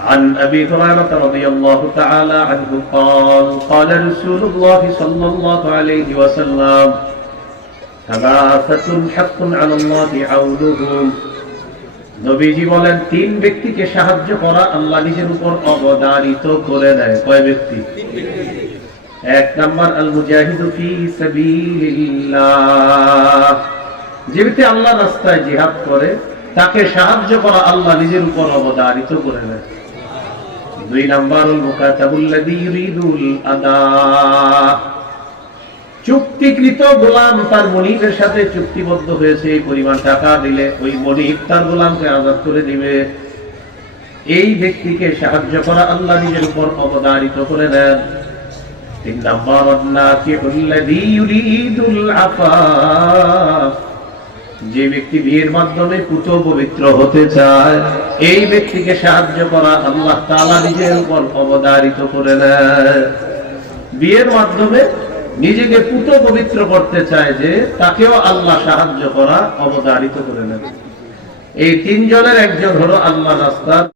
عن أبي هريرة رضي الله تعالى عنه قال قال رسول الله صلى الله عليه وسلم ثلاثة حق على الله عونهم নবীজি বলেন তিন ব্যক্তিকে সাহায্য করা আল্লাহ নিজের উপর অবদারিত করে দেয় কয় ব্যক্তি এক নাম্বার আল মুজাহিদু ফি সাবিলিল্লাহ যে ব্যক্তি আল্লাহ রাস্তায় জিহাদ করে তাকে সাহায্য করা আল্লাহ নিজের উপর অবদারিত করে দেয় দুই নাম্বার চুক্তিকৃত গোলাম তার মনিবের সাথে চুক্তিবদ্ধ হয়েছে, এই পরিমাণ টাকা দিলে ওই মনিব তার গোলামকে আজাদ করে দিবে। এই ব্যক্তিকে সাহায্য করা আল্লাহ নিজের উপর অবদারিত করে দেন। তিন নাম্বার যে ব্যক্তি বিয়ের মাধ্যমে পুত পবিত্র হতে চায়, এই ব্যক্তিকে সাহায্য করা আল্লাহ তালা নিজের উপর অবদারিত করে নেয়। বিয়ের মাধ্যমে নিজেকে পুত পবিত্র করতে চায় যে, তাকেও আল্লাহ সাহায্য করা অবদারিত করে নেয়। এই তিনজনের একজন হলো আল্লাহ রাস্তার